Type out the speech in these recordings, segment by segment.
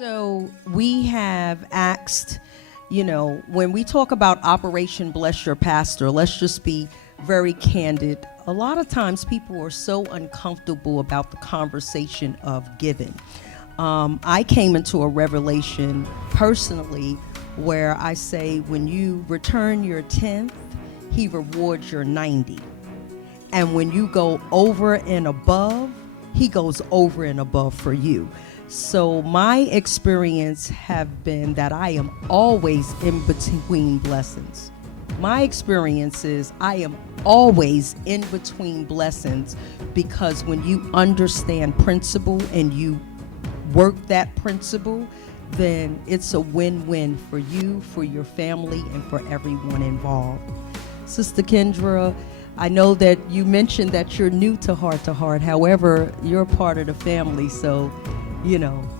So we have asked, when we talk about Operation Bless Your Pastor, let's just be very candid. A lot of times people are so uncomfortable about the conversation of giving. I came into a revelation personally where I say when you return your 10th, he rewards your 90. And when you go over and above, he goes over and above for you. So my experience have been that I am always in between blessings. My experience is I am always in between blessings, because when you understand principle and you work that principle, then it's a win-win for you, for your family, and for everyone involved. Sister Kendra, I know that you mentioned that you're new to Heart to Heart. However, you're a part of the family, so,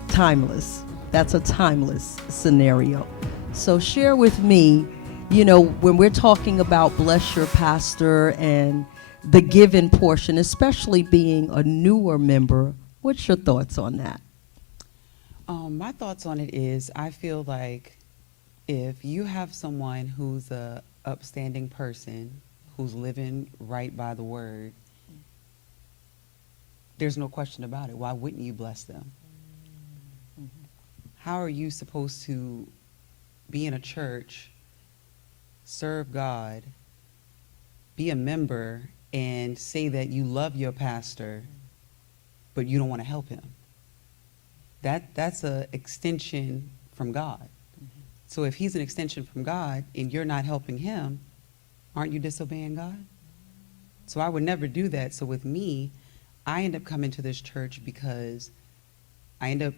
timeless. That's a timeless scenario. So share with me, when we're talking about Bless Your Pastor and the giving portion, especially being a newer member, what's your thoughts on that? My thoughts on it is, I feel like if you have someone who's a upstanding person, who's living right by the word, there's no question about it. Why wouldn't you bless them? Mm-hmm. How are you supposed to be in a church, serve God, be a member, and say that you love your pastor, but you don't want to help him? That's an extension from God. Mm-hmm. So if he's an extension from God and you're not helping him, aren't you disobeying God? So I would never do that. So with me, I end up coming to this church because I end up,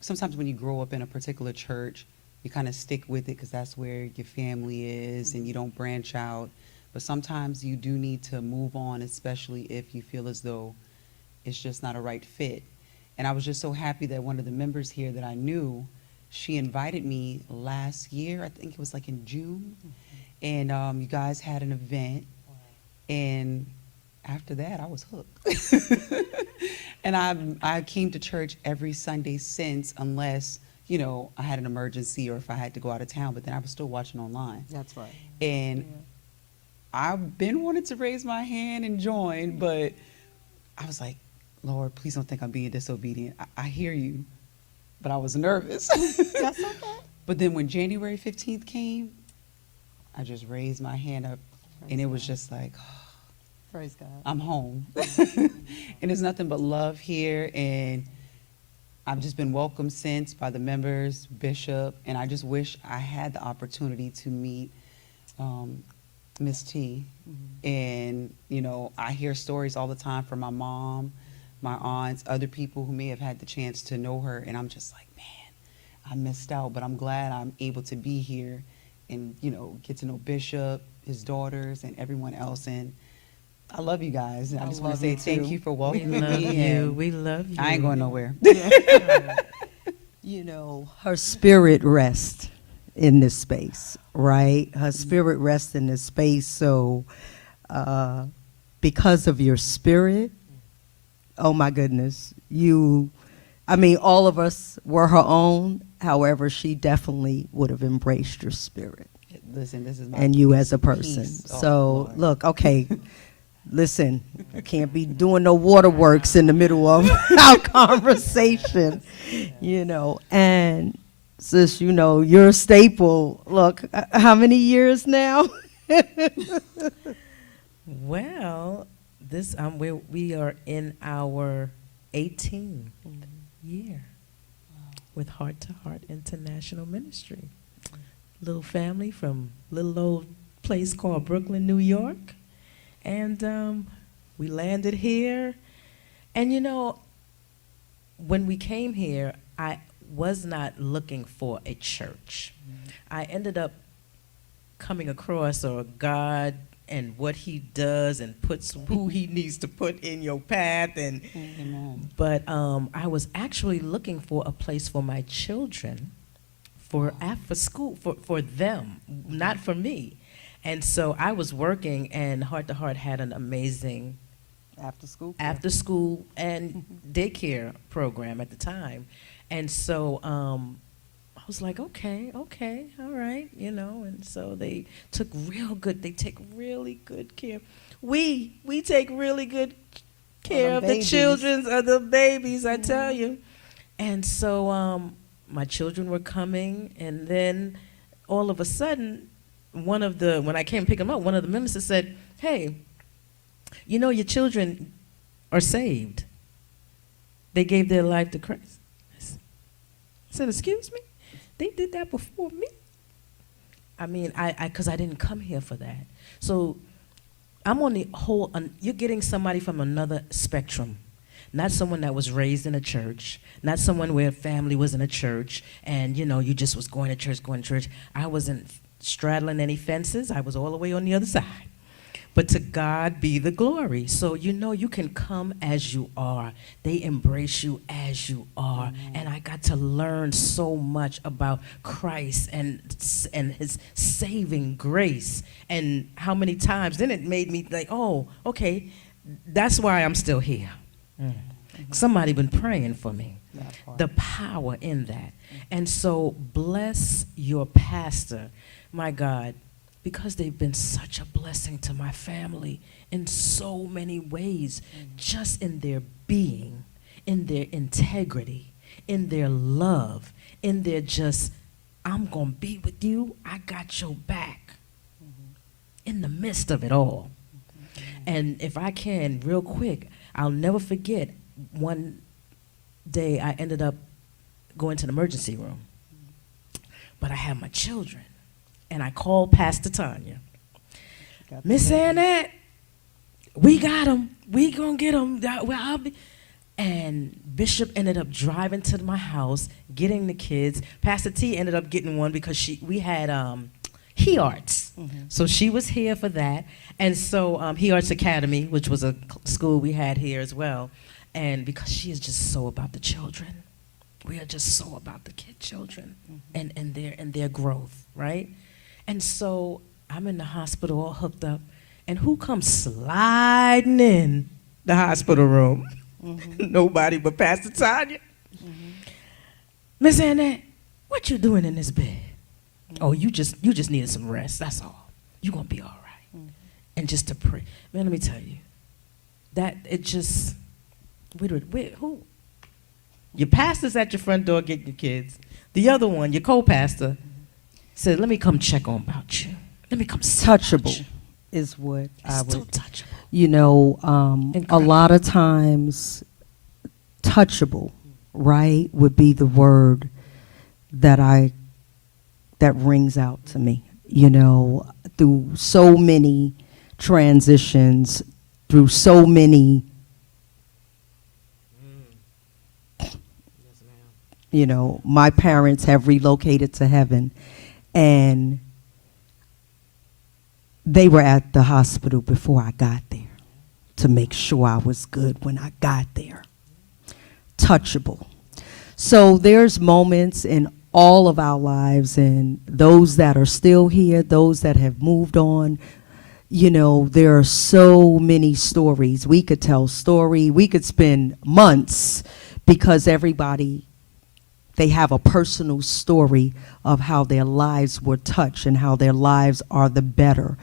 sometimes when you grow up in a particular church, you kind of stick with it because that's where your family is and you don't branch out. But sometimes you do need to move on, especially if you feel as though it's just not a right fit. And I was just so happy that one of the members here that I knew, she invited me last year. I think it was like in June. Mm-hmm. And you guys had an event. Wow. And after that, I was hooked. And I came to church every Sunday since, unless, I had an emergency or if I had to go out of town. But then I was still watching online. That's right. And yeah. I've been wanting to raise my hand and join, but I was like, Lord, please don't think I'm being disobedient. I hear you, but I was nervous. That's okay. But then when January 15th came, I just raised my hand up, and it was just like, oh, praise God, I'm home. And there's nothing but love here, and I've just been welcomed since by the members, Bishop, and I just wish I had the opportunity to meet Miss T. Mm-hmm. And, I hear stories all the time from my mom, my aunts, other people who may have had the chance to know her, and I'm just like, man, I missed out, but I'm glad I'm able to be here and, get to know Bishop, his daughters, and everyone else. And I love you guys. And I just want to say thank you for welcoming me. We love you. I ain't going nowhere. Her spirit rests in this space, right? Her spirit rests in this space. So because of your spirit, oh my goodness, all of us were her own. However, she definitely would have embraced your spirit. Listen, this is my and you as a person. Peace. So look, okay, listen, I can't be doing no waterworks in the middle of our conversation, And sis, you're a staple. Look, how many years now? Well, this we are in our 18th year with Heart to Heart International Ministry. Little family from little old place called Brooklyn, New York. And we landed here. And when we came here, I was not looking for a church. Mm-hmm. I ended up coming across God and what he does and puts who he needs to put in your path. And Amen. But I was actually looking for a place for my children for school, for them, not for me. And so I was working, and Heart to Heart had an amazing after school and daycare program at the time. And so I was like, okay, all right, and so they took they take really good care. We take really good care of the children, of the babies, I tell you. And so my children were coming, and then all of a sudden, when I came to pick them up, one of the ministers said, hey, your children are saved. They gave their life to Christ. I said, excuse me? They did that before me? I mean, because I didn't come here for that. So I'm on the whole, you're getting somebody from another spectrum. Not someone that was raised in a church, not someone where family was in a church, and you just was going to church. I wasn't straddling any fences. I was all the way on the other side. But to God be the glory. So you can come as you are. They embrace you as you are. And I got to learn so much about Christ and his saving grace. And how many times, then it made me like, oh, okay, that's why I'm still here. Somebody been praying for me. The power in that. And so bless your pastor, my God, because they've been such a blessing to my family in so many ways, just in their being, in their integrity, in their love, in their just, I'm going to be with you, I got your back, in the midst of it all. And if I can, real quick, I'll never forget, one day I ended up going to the emergency room, but I had my children. And I called Pastor Tanya. Miss Annette, we got him. We gonna get him. And Bishop ended up driving to my house, getting the kids. Pastor T ended up getting one because we had He Arts. So she was here for that. And so He Arts Academy, which was a school we had here as well. And because she is just so about the children. We are just so about the children and their growth, right? And so I'm in the hospital all hooked up, and who comes sliding in the hospital room? Nobody but Pastor Tanya. Miss Annette, what you doing in this bed? Oh, you just needed some rest, that's all. You gonna be all right. And just to pray. Man, let me tell you, that it just, who? Your pastor's at your front door getting your kids. The other one, your co-pastor, said, let me come check on about you. Let me come touchable is what it's I would. Still touchable. A lot of times, touchable, right, would be the word that rings out to me. Through so many transitions, through so many. My parents have relocated to heaven, and they were at the hospital before I got there to make sure I was good when I got there. Touchable. So there's moments in all of our lives, and those that are still here, those that have moved on, there are so many stories. We could tell we could spend months because everybody, they have a personal story of how their lives were touched and how their lives are the better,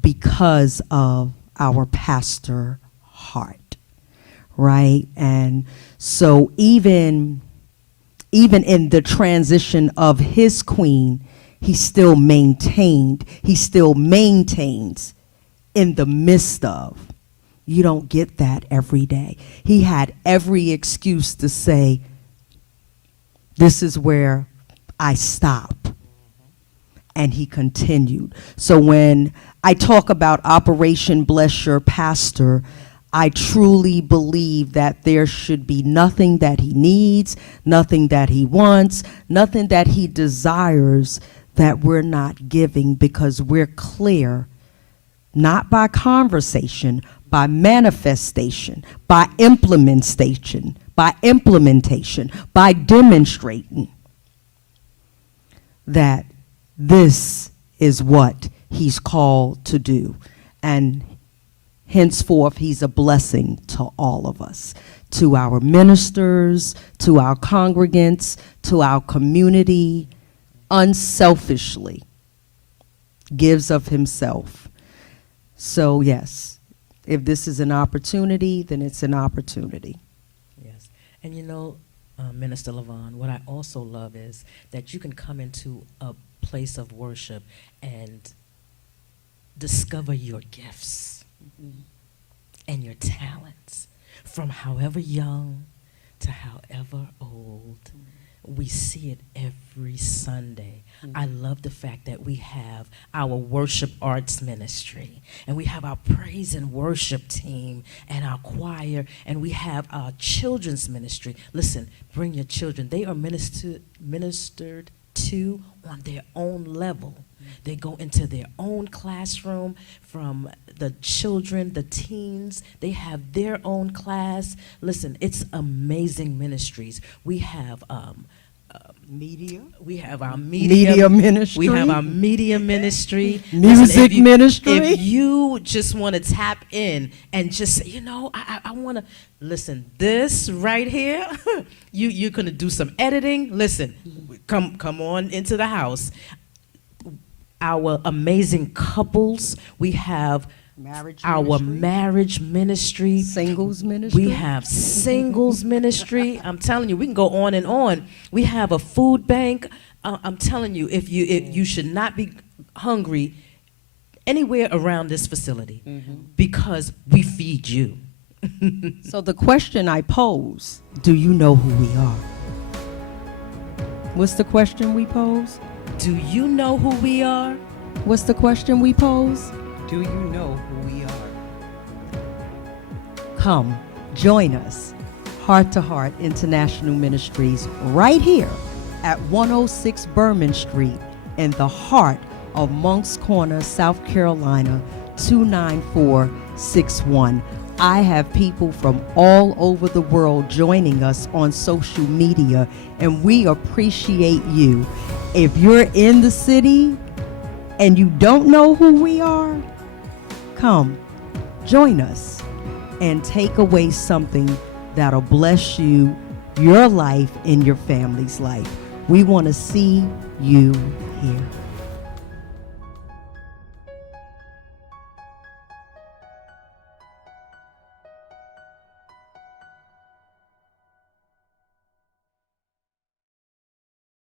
because of our pastor heart, right? And so even in the transition of his queen, he still maintains in the midst of. You don't get that every day. He had every excuse to say, this is where I stop. And he continued. So when I talk about Operation Bless Your Pastor, I truly believe that there should be nothing that he needs, nothing that he wants, nothing that he desires that we're not giving, because we're clear, not by conversation, by manifestation, by implementation, by demonstrating that this is what he's called to do. And henceforth, he's a blessing to all of us, to our ministers, to our congregants, to our community, unselfishly gives of himself. So yes, if this is an opportunity, then it's an opportunity. Yes. And you know, Minister Lavon, what I also love is that you can come into a place of worship and discover your gifts and your talents from however young to however old. We see it every Sunday. I love the fact that we have our worship arts ministry, and we have our praise and worship team, and our choir, and we have our children's ministry. Listen, bring your children. They are ministered to on their own level. They go into their own classroom. From the children, the teens, they have their own class. Listen, it's amazing ministries. We have Media. we have our Media ministry. We have our media ministry. Music ministry. If you just want to tap in and just say, you know, I want to listen. This right here, you're gonna do some editing. Listen, come on into the house. Our amazing couples. We have our marriage ministry. Singles ministry. We have singles ministry. I'm telling you, we can go on and on. We have a food bank. I'm telling you, if you should not be hungry anywhere around this facility because we feed you. So the question I pose, do you know who we are? What's the question we pose? Do you know who we are? What's the question we pose? Do you know who we are? Come, join us, Heart to Heart International Ministries, right here at 106 Berman Street in the heart of Moncks Corner, South Carolina, 29461. I have people from all over the world joining us on social media, and we appreciate you. If you're in the city and you don't know who we are, come, join us, and take away something that'll bless you, your life, and your family's life. We want to see you here.